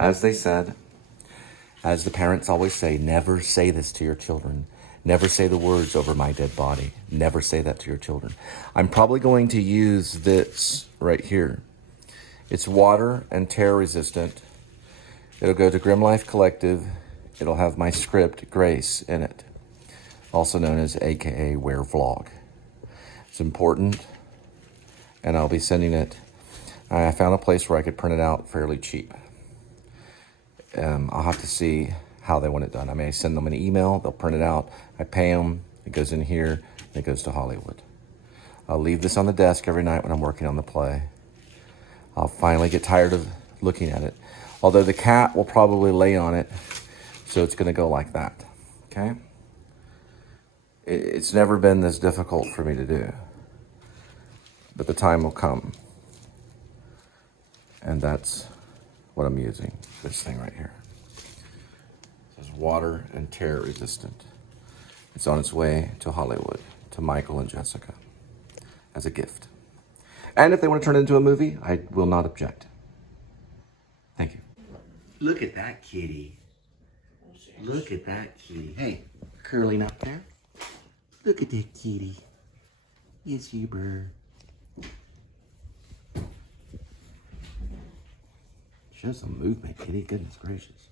as they said, as the parents always say, never say this to your children. Never say the words over my dead body. Never say that to your children. I'm probably going to use this right here. It's water and tear resistant. It'll go to Grimmlifecollective. It'll have my script, Grace, in it. Also known as AKA Wear Vlog. It's important, and I'll be sending it. I found a place where I could print it out fairly cheap. I'll have to see how they want it done. I may send them an email, they'll print it out, I pay them, it goes in here, and it goes to Hollywood. I'll leave this on the desk every night when I'm working on the play. I'll finally get tired of looking at it. Although the cat will probably lay on it, so it's gonna go like that, okay? It's never been this difficult for me to do, but the time will come. And that's what I'm using, this thing right here. It says water and tear resistant. It's on its way to Hollywood, to Michael and Jessica, as a gift. And if they want to turn it into a movie, I will not object. Thank you. Look at that kitty. Look at that kitty. Hey, curling up there. Look at that kitty. Yes, you bird. Show some movement, kitty. Goodness gracious.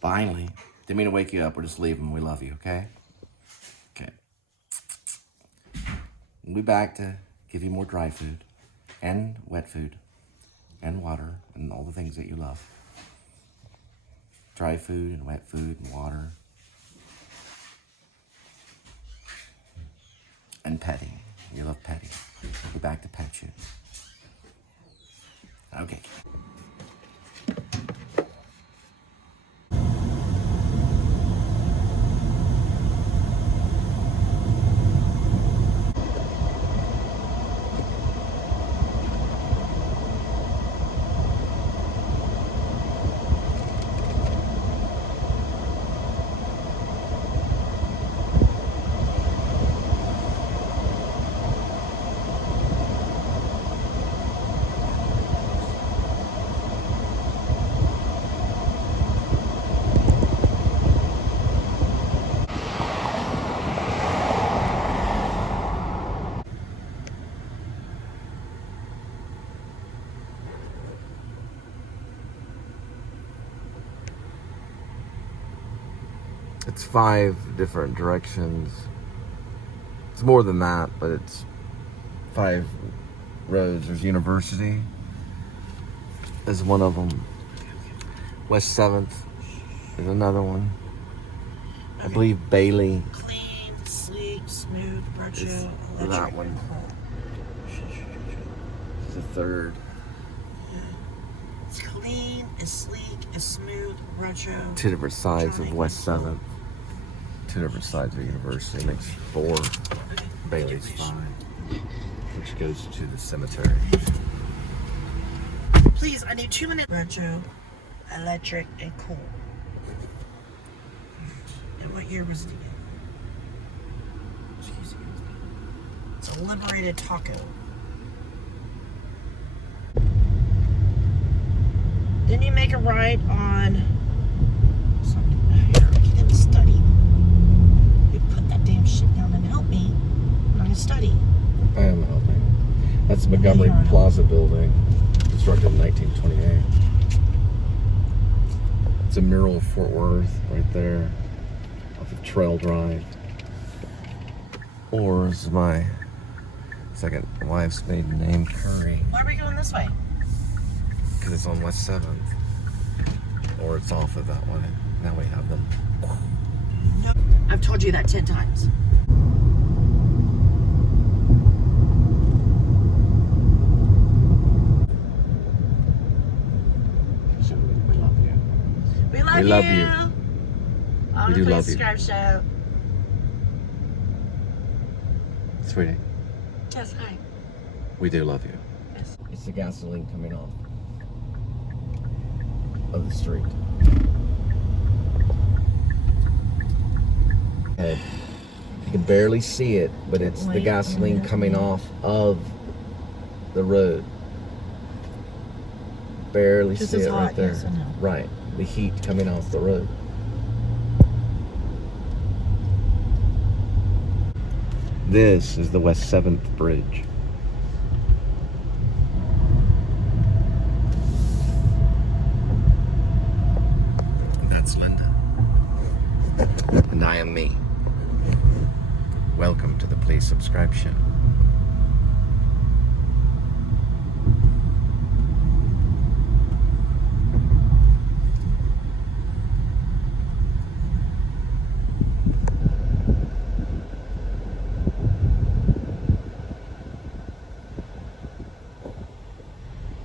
Finally. Didn't mean to wake you up. We're just leaving. We love you, okay? Okay. We'll be back to give you more dry food and wet food and water and all the things that you love. Dry food and wet food and water. And petting. You love petting. We'll be back to pet you. Okay. It's 5 different directions. It's more than that, but it's 5 roads. There's University is one of them. West 7th is another one. I believe Bailey. Clean, sleek, smooth, retro, electric. That one. It's the 3rd. It's clean, it's sleek, it's smooth, retro. 2 different sides of West 7th. 2 different sides of University. Makes 4. Bailey's 5. Which goes to the cemetery. Please, I need 2 minutes. Retro, electric, and cool. And what year was it again? Excuse me. It's a liberated taco. Didn't you make a ride on something? Here, get in the study. You put that damn shit down and help me. I'm gonna study. I am helping. That's the Montgomery Plaza building, constructed in 1928. It's a mural of Fort Worth right there, off of Trail Drive. Or is my second wife's maiden name, Curry. Why are we going this way? Because it's on West 7th. Or it's off of that way. Now we have them. No. I've told you that 10 times. We love you. We love you. We love you. On We the do love Please you. Subscribe show. Sweetie, Yes, hi. we do love you. Yes. It's the gasoline coming off of the street. Head You can barely see it, but it's the gasoline coming off of the road. Barely Just see as it hot, right there. yes, I know. Right, the heat coming off the road. This is the West 7th Bridge. And that's Linda. And I am me. Welcome to the Please Subscribe Show.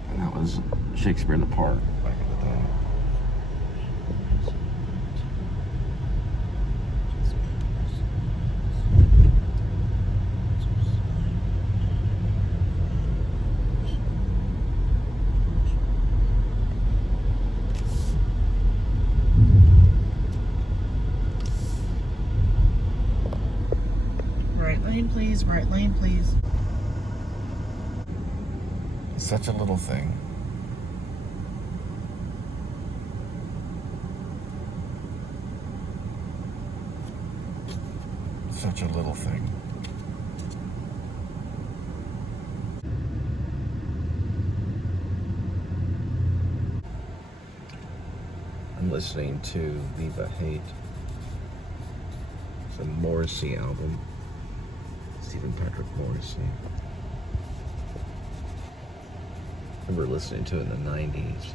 And that was Shakespeare in the Park back in the day. Right lane, please. Right lane, please. Such a little thing. Such a little thing. I'm listening to Viva Hate. It's a Morrissey album. Stephen Patrick Morrissey. I remember listening to it in the 90s.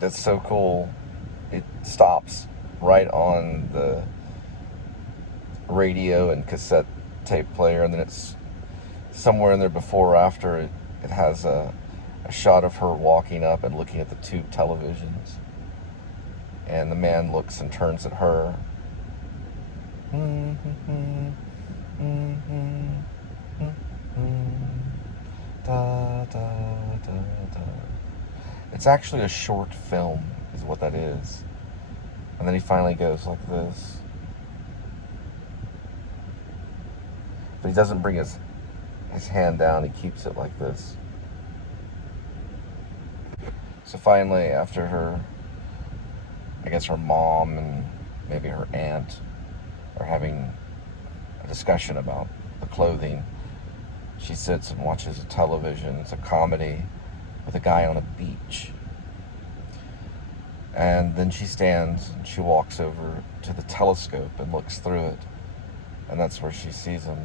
That's so cool. It stops right on the radio and cassette tape player, and then it's somewhere in there before or after it has a shot of her walking up and looking at the tube televisions, and the man looks and turns at her. Da, da, da, da. It's actually a short film, is what that is. And then he finally goes like this. But he doesn't bring his hand down, he keeps it like this. So finally, after her, I guess her mom and maybe her aunt are having a discussion about the clothing, she sits and watches a television. It's a comedy with a guy on a beach. And then she stands and she walks over to the telescope and looks through it. And that's where she sees him.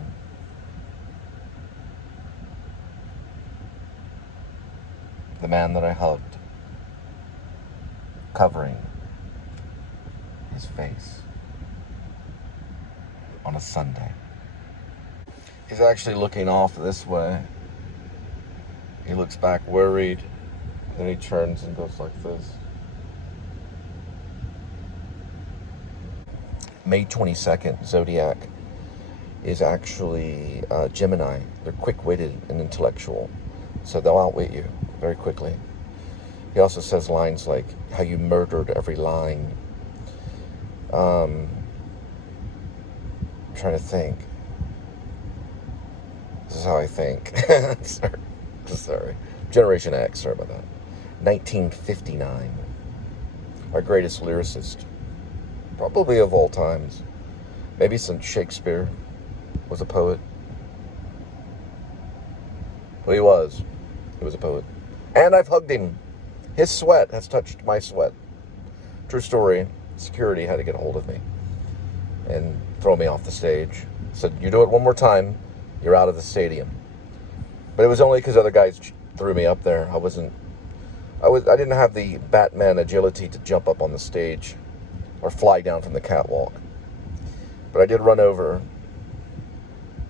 The man that I hugged, covering his face on a Sunday. He's actually looking off this way. He looks back worried, then he turns and goes like this. May 22nd, Zodiac is actually Gemini. They're quick-witted and intellectual, so they'll outwit you very quickly. He also says lines like, how you murdered every line. I'm trying to think. This is how I think. Sorry. Generation X, sorry about that. 1959. Our greatest lyricist. Probably of all times. Maybe since Shakespeare was a poet. Well, he was. He was a poet. And I've hugged him. His sweat has touched my sweat. True story. Security had to get a hold of me and throw me off the stage. Said, you do it one more time, you're out of the stadium. But it was only because other guys threw me up there. I didn't have the Batman agility to jump up on the stage or fly down from the catwalk. But I did run over,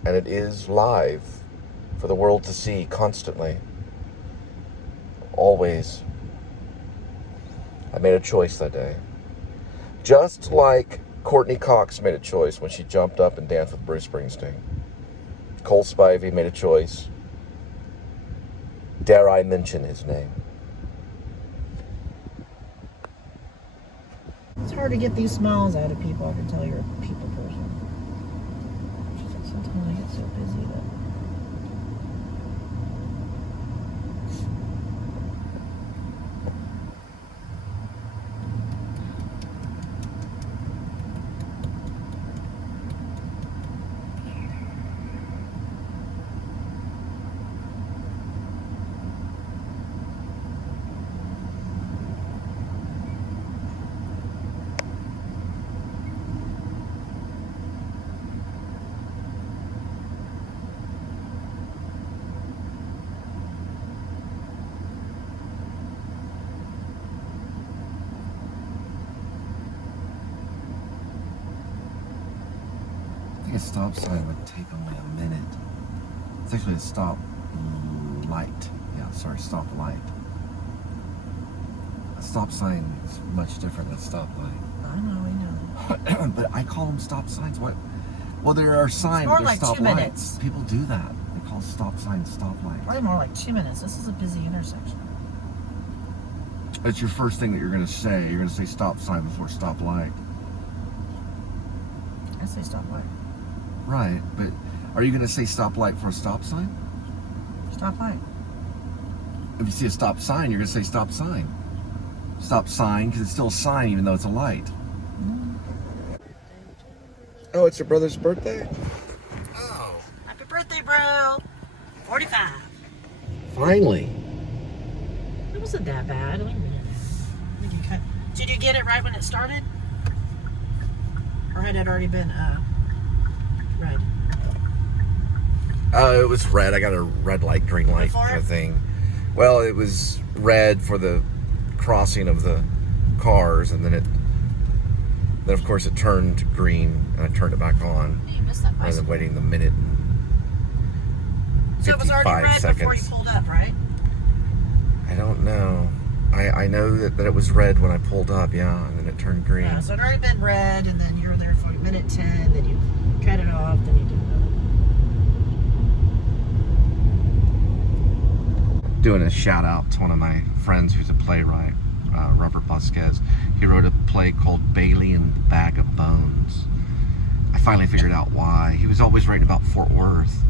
and it is live for the world to see constantly. Always. I made a choice that day. Just like Courtney Cox made a choice when she jumped up and danced with Bruce Springsteen. Cole Spivey made a choice. Dare I mention his name? It's hard to get these smiles out of people. I can tell you're a people person. Sometimes I get so busy that... A stop sign would take only a minute. It's actually a stop light. Yeah, sorry, stop light. A stop sign is much different than stop light. I know. But I call them stop signs. What? Well, there are signs. More They're like stop 2 lights. minutes. People do that. They call stop signs stop lights. Probably more like 2 minutes. This is a busy intersection. It's your first thing that you're going to say. You're going to say stop sign before stop light. I say stop light. Right, but are you going to say stop light for a stop sign? Stop light. If you see a stop sign, you're going to say stop sign. Stop sign, because it's still a sign even though it's a light. Oh, it's your brother's birthday? Oh. Happy birthday, bro. 45. Finally. It wasn't that bad. Wait a minute. Did you get it right when it started? Or had it already been red? It was red. I got a red light, green light kind of thing. Well, it was red for the crossing of the cars, and then of course it turned green, and I turned it back on. You missed that rather than waiting the minute and so it was already red seconds. before you pulled up, right? I don't know. I know that it was red when I pulled up, yeah, and then it turned green. Yeah, so it had already been red, and then you were there for a minute 10, then you cut it off, then you did it. Doing a shout out to one of my friends who's a playwright, Robert Vasquez. He wrote a play called Bailey and the Bag of Bones. I finally figured out why. He was always writing about Fort Worth,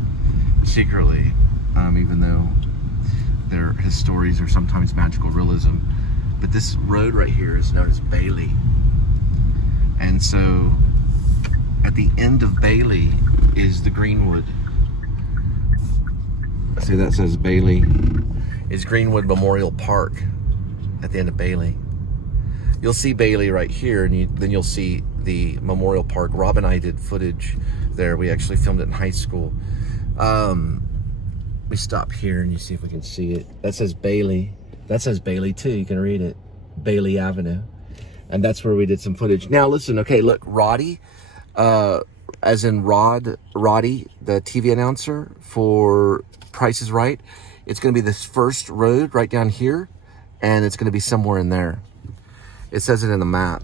secretly, even though his stories are sometimes magical realism. But this road right here is known as Bailey. And so at the end of Bailey is the Greenwood. See, that says Bailey. Is Greenwood Memorial Park at the end of Bailey. You'll see Bailey right here, and then you'll see the Memorial Park. Rob and I did footage there. We actually filmed it in high school. We stop here and you see if we can see it. That says Bailey. That says Bailey too. You can read it. Bailey Avenue. And that's where we did some footage. Now listen, okay, look, Roddy, as in Roddy, the TV announcer for Price is Right. It's going to be this first road right down here, and it's going to be somewhere in there. It says it in the map.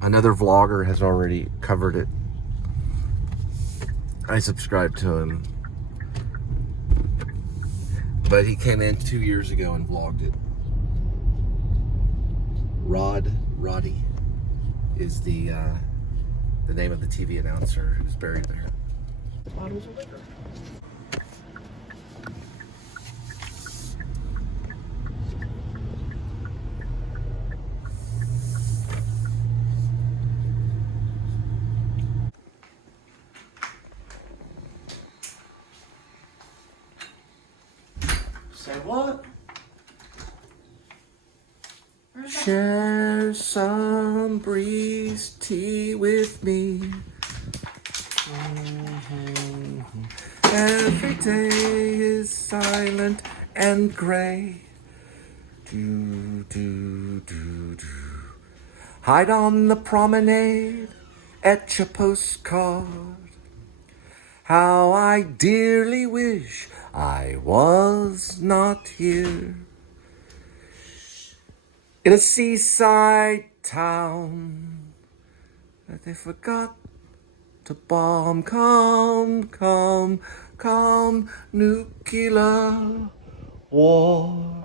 Another vlogger has already covered it. I subscribed to him. But he came in 2 years ago and vlogged it. Roddy is the name of the TV announcer who's buried there. Bottles of liquor. Say what? Where's that? Share some breeze tea with me. Every day is silent and gray. Do, do, do, do. Hide on the promenade, etch a postcard. How I dearly wish I was not here. In a seaside town that they forgot to bomb. Come, come, come, nuclear war.